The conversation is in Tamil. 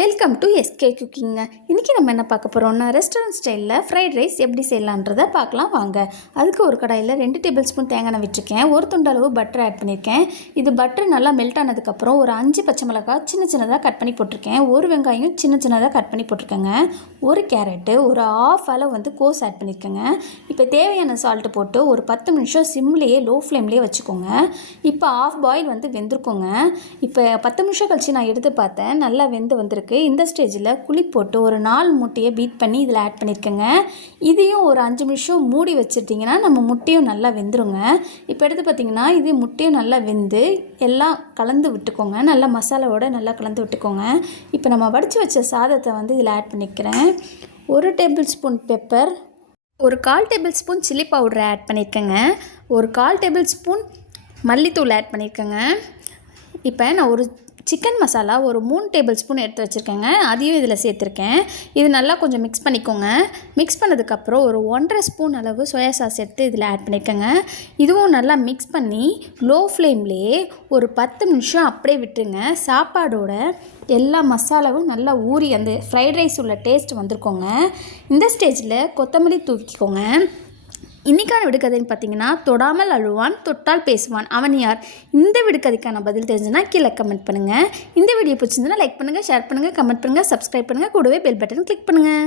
Welcome to SK குக்கிங்க. இன்றைக்கி நம்ம என்ன பார்க்க போகிறோம்னா ரெஸ்டாரண்ட் ஸ்டைலில் ஃப்ரைட் ரைஸ் எப்படி செய்யலான்றதை பார்க்கலாம் வாங்க. அதுக்கு ஒரு கடாயில் 2 டேபிள் ஸ்பூன் தேங்காய் எண்ணெய் விட்டுருக்கேன். ஒரு துண்டு அளவு பட்டர் ஆட் பண்ணியிருக்கேன். இது பட்டர் நல்லா மெல்ட் ஆனதுக்கப்புறம் ஒரு 5 பச்சை மிளகாய் சின்ன சின்னதாக கட் பண்ணி போட்டிருக்கேன். ஒரு வெங்காயம் சின்ன சின்னதாக கட் பண்ணி போட்டிருக்கேங்க. ஒரு கேரட்டு, ஒரு ஆஃப் அளவு கோஸ் ஆட் பண்ணியிருக்கேங்க. இப்போ தேவையான சால்ட்டு போட்டு ஒரு 10 நிமிஷம் சிம்லேயே லோ ஃப்ளேம்லேயே வச்சுக்கோங்க. இப்போ ஆஃப் பாயில் வெந்திருக்கோங்க. இப்போ 10 நிமிஷம் கழிச்சு நான் எடுத்து பார்த்தேன், நல்லா வந்திருக்கு. இந்த ஸ்டேஜில் புளி போட்டு ஒரு 4 முட்டையை பீட் பண்ணி இதில் ஆட் பண்ணியிருக்கேங்க. இதையும் ஒரு 5 நிமிஷம் மூடி வச்சுட்டிங்கன்னா நம்ம முட்டையும் நல்லா வெந்துருங்க. இப்போ எடுத்து பார்த்திங்கன்னா இது முட்டையும் நல்லா வெந்து எல்லாம் கலந்து விட்டுக்கோங்க. நல்லா மசாலாவோடு நல்லா கலந்து விட்டுக்கோங்க. இப்போ நம்ம வடித்து வச்ச சாதத்தை இதில் ஆட் பண்ணிக்கிறேன். 1 டேபிள் ஸ்பூன் பெப்பர், ஒரு 1/4 டேபிள் ஸ்பூன் சில்லி பவுடரை ஆட் பண்ணியிருக்கேங்க. ஒரு 1/4 டேபிள் ஸ்பூன் மல்லித்தூள் ஆட் பண்ணியிருக்கேங்க. இப்போ நான் ஒரு சிக்கன் மசாலா ஒரு 3 டேபிள் ஸ்பூன் எடுத்து வச்சுருக்கேங்க. அதையும் இதில் சேர்த்துருக்கேன். இது நல்லா கொஞ்சம் மிக்ஸ் பண்ணிக்கோங்க. மிக்ஸ் பண்ணதுக்கப்புறம் ஒரு 1.5 ஸ்பூன் அளவு சோயா சாஸ் எடுத்து இதில் ஆட் பண்ணிக்கோங்க. இதுவும் நல்லா மிக்ஸ் பண்ணி லோ ஃப்ளேம்லேயே ஒரு 10 நிமிஷம் அப்படியே விட்டுருங்க. சாப்பாடோட எல்லா மசாலாவும் நல்லா ஊறி அந்த ஃப்ரைட் ரைஸ் உள்ள டேஸ்ட் வந்திருக்கோங்க. இந்த ஸ்டேஜில் கொத்தமல்லி தூக்கிக்கோங்க. இன்றைக்கான விடுகதைன்னு பார்த்தீங்கன்னா, தொடாமல் அழுவான் தொட்டால் பேசுவான் அவன் யார்? இந்த விடுகதைக்கான பதில் தெரிஞ்சுன்னா கீழே கமெண்ட் பண்ணுங்கள். இந்த வீடியோ பிடிச்சிருந்துன்னா லைக் பண்ணுங்கள், ஷேர் பண்ணுங்கள், கமெண்ட் பண்ணுங்கள், சப்ஸ்கிரைப் பண்ணுங்கள், கூடவே பெல் பட்டன் கிளிக் பண்ணுங்கள்.